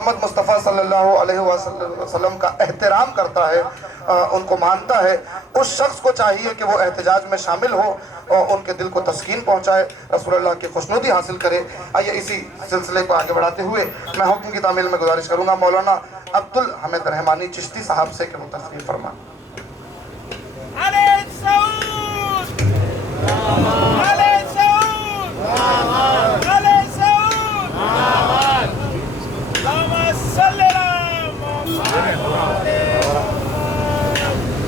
محمد مصطفیٰ صلی اللہ علیہ وسلم کا احترام کرتا ہے، ان کو مانتا ہے، اس شخص کو چاہیے کہ وہ احتجاج میں شامل ہو اور ان کے دل کو تسکین پہنچائے، رسول اللہ کی خوشنودی حاصل کرے۔ آئیے اسی سلسلے کو آگے بڑھاتے ہوئے میں حکم کی تعمیل میں گزارش کروں گا مولانا عبدالحمید رحمانی چشتی صاحب سے کہ وہ تقریر فرمائیں۔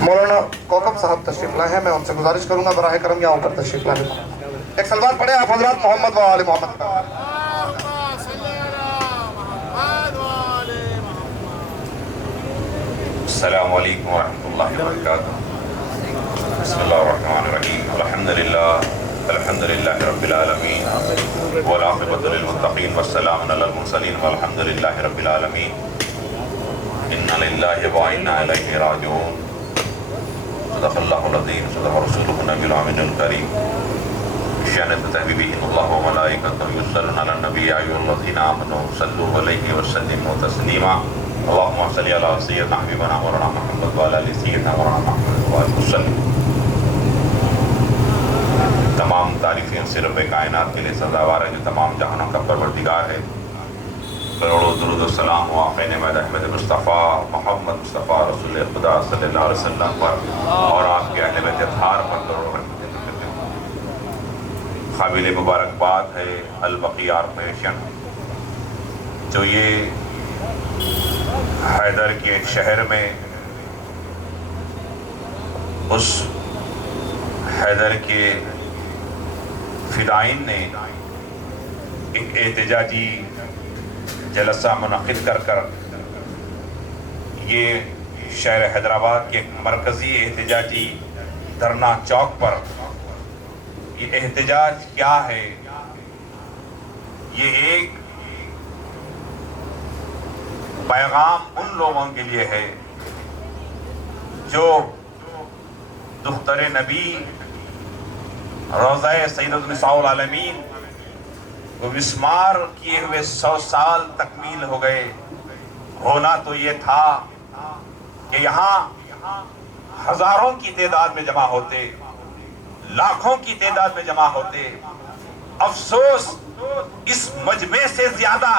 مولانا کوکب صاحب تشریف لائے ہیں، میں ان سے گزارش کروں گا براہ کرم یہاں اوپر تشریف لائے۔ ایک سلوات پڑھیں آپ حضرات محمد و آل محمد کا۔ السلام علیکم ورحمۃ اللہ وبرکاتہ۔ بسم اللہ الرحمن الرحیم۔ الحمد للہ رب العالمین والعاقبۃ للمتقین والسلام علی المرسلین والحمد للہ رب العالمین۔ انا للہ وانا الیہ راجعون۔ صدق اللہ العظیم، صدق رسولہ النبی الامین الکریم۔ شأن تحبیبہ اللہ وملائکتہ یصلون علی النبی یا ایھا الذین آمنوا صلوا علیہ وسلموا تسلیما۔ اللہم صلی علی سیدنا حبیبنا مولانا محمد وعلی آل سیدنا مولانا محمد وعلیہ وسلم۔ تمام تعریفیں اس رب کائنات کے لیے سزاوار ہے جو تمام جہانوں کا پروردگار ہے۔ کروڑوں درود و سلام و آقا نعمت احمد مصطفیٰ محمد مصطفیٰ رسول خدا صلی اللہ علیہ وسلم پر اور آپ کے اہل بیت اطہار پر کروڑوں رحمتیں کرتے ہیں۔ قابل مبارکباد ہے البقیع کارپوریشن جو یہ حیدر کے ایک شہر میں اس حیدر کے فدائین نے ایک احتجاجی جلسہ منعقد کر یہ شہر حیدرآباد کے ایک مرکزی احتجاجی دھرنا چوک پر یہ احتجاج کیا ہے، یہ ایک پیغام ان لوگوں کے لیے ہے جو دختر نبی روضہ سیدۃ النساء العالمین کو مسمار کیے ہوئے 100 سال تکمیل ہو گئے۔ ہونا تو یہ تھا کہ یہاں ہزاروں کی تعداد میں جمع ہوتے، لاکھوں کی تعداد میں جمع ہوتے۔ افسوس اس مجمع سے زیادہ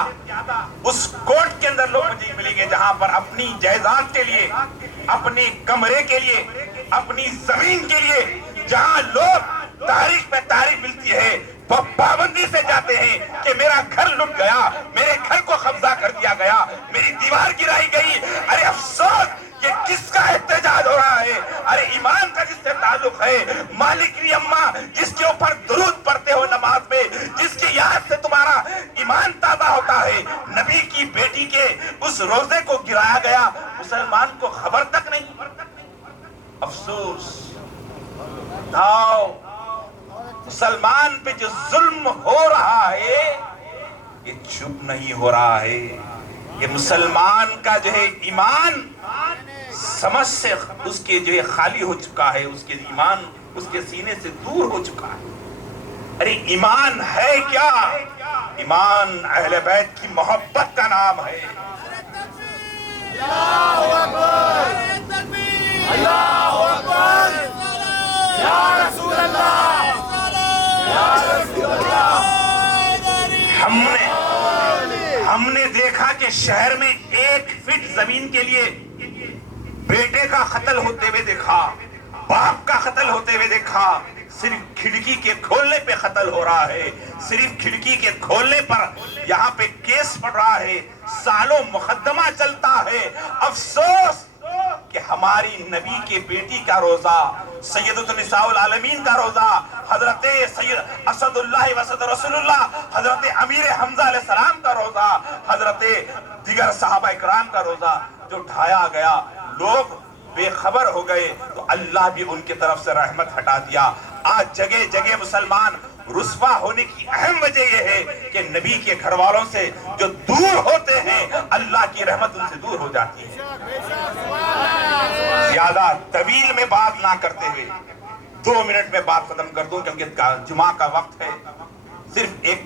اس کوٹ کے اندر لوگ مجھے ملیں گے جہاں پر اپنی جائیداد کے لیے، اپنے کمرے کے لیے، اپنی زمین کے لیے، جہاں لوگ تاریخ پہ تاریخ ملتی ہے پابندی سے جاتے ہیں کہ میرا گھر لٹ گیا، میرے گھر کو قبضہ کر دیا گیا، میری دیوار گرائی گئی۔ ارے افسوس یہ کس کا احتجاج ہو رہا ہے؟ ارے ایمان کا جس سے تعلق ہے، مالک کی اماں جس کے اوپر درود پڑھتے ہو نماز میں، جس کی یاد سے تمہارا ایمان تازہ ہوتا ہے، نبی کی بیٹی کے اس روزے کو گرایا گیا، مسلمان کو خبر تک نہیں۔ افسوس مسلمان پہ جو ظلم ہو رہا ہے یہ چپ نہیں ہو رہا ہے۔ یہ مسلمان کا جو ہے ایمان سمجھ سے اس کے جو ہے خالی ہو چکا ہے، اس کے ایمان اس کے سینے سے دور ہو چکا ہے۔ ارے ایمان ہے کیا؟ ایمان اہل بیت کی محبت کا نام ہے۔ اللہ اکبر، اللہ اکبر، یا رسول اللہ، ہم نے دیکھا کہ شہر میں 1 فٹ زمین کے لیے بیٹے کا قتل ہوتے ہوئے دیکھا، باپ کا قتل ہوتے ہوئے دیکھا۔ صرف کھڑکی کے کھولنے پہ قتل ہو رہا ہے، صرف کھڑکی کے کھولنے پر یہاں پہ کیس پڑ رہا ہے، سالوں مقدمہ چلتا ہے۔ افسوس کہ ہماری نبی کے بیٹی کا روزہ، سیدۃ النساء العالمین کا روزہ، حضرت سید اسد اللہ واسد رسول اللہ، حضرت امیر حمزہ علیہ السلام کا روزہ، حضرت دیگر صحابہ اکرام کا روزہ جو ڈھایا گیا، لوگ بے خبر ہو گئے تو اللہ بھی ان کی طرف سے رحمت ہٹا دیا۔ آج جگہ جگہ مسلمان رسوا ہونے کی اہم وجہ یہ ہے کہ نبی کے گھر والوں سے جو دور ہوتے ہیں اللہ کی رحمت ان سے دور ہو جاتی ہے۔ زیادہ طویل میں بات نہ کرتے ہوئے 2 منٹ میں بات ختم کر دوں کیونکہ جمعہ کا وقت ہے۔ صرف ایک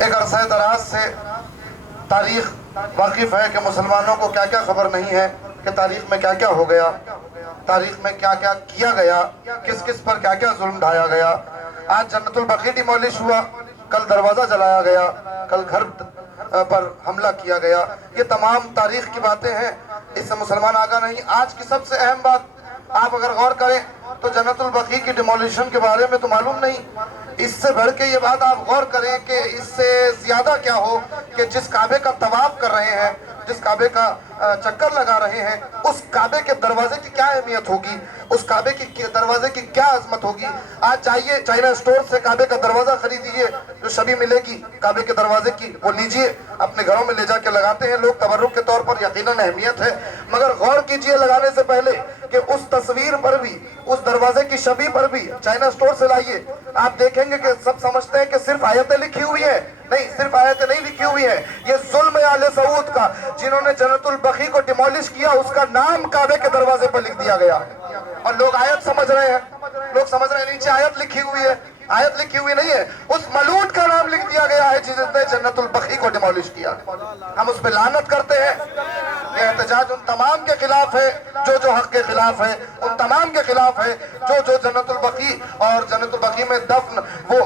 ایک عرصہ دراز سے تاریخ واقف ہے کہ مسلمانوں کو کیا کیا خبر نہیں ہے کہ تاریخ میں کیا کیا ہو گیا، تاریخ میں کیا کیا کیا گیا، کس کس پر کیا کیا ظلم ڈھایا گیا۔ آج جنت البقیع ڈیمولش ہوا، کل دروازہ جلایا گیا، کل گھر پر حملہ کیا گیا۔ یہ تمام تاریخ کی باتیں ہیں، اس سے مسلمان آگاہ نہیں۔ آج کی سب سے اہم بات آپ اگر غور کریں تو جنت البقیع کی ڈیمولیشن کے بارے میں تو معلوم نہیں، اس سے بڑھ کے یہ بات آپ غور کریں کہ اس سے زیادہ کیا ہو کہ جس کعبے کا طواف کر رہے ہیں، جس کعبے کا چکر لگا رہے ہیں، اس کعبے کے دروازے کی کیا اہمیت ہوگی، اس کعبے کی دروازے کی کیا عظمت ہوگی۔ آج جائیے چائنا اسٹور سے کعبے کا دروازہ خریدیے، جو شبی ملے گی کعبے کے دروازے کی وہ لیجئے، اپنے گھروں میں لے جا کے لگاتے ہیں لوگ تبرک کے طور پر، یقیناً اہمیت ہے، مگر غور کیجئے لگانے سے پہلے کہ اس تصویر پر بھی، اس دروازے کی شبی پر بھی چائنا اسٹور سے لائیے، آپ دیکھیں گے کہ سب سمجھتے ہیں کہ صرف آیتیں لکھی ہوئی ہیں۔ نہیں، صرف آیتیں نہیں لکھی ہوئی ہیں، یہ ظلم ہے آل سعود کا، جنہوں نے جنت البقیع کو ڈیمولش کیا، اس کا نام کعبے کے دروازے پر لکھ دیا گیا اور لوگ آیت سمجھ رہے ہیں، لوگ سمجھ رہے ہیں نیچے آیت لکھی ہوئی ہے، آیت لکھی ہوئی نہیں ہے، اس ملعون کا نام لکھ دیا گیا ہے جس نے جنت البقیع کو ڈیمولش کیا۔ ہم اس پہ لعنت کرتے ہیں۔ یہ احتجاج ان تمام کے خلاف ہے جو حق کے خلاف ہے، ان تمام کے خلاف ہے جو جنت البقیع اور جنت البقیع میں دفن وہ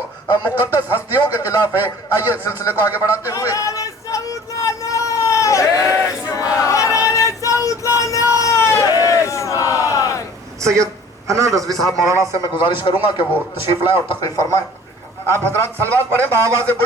مقدس ہستیوں کے خلاف ہے۔ آئیے سلسلے کو آگے بڑھاتے ہوئے سید حنان رضوی صاحب مولانا سے میں گزارش کروں گا کہ وہ تشریف لائیں اور تقریر فرمائیں۔ آپ حضرات صلوات پڑھیں بآواز بلند۔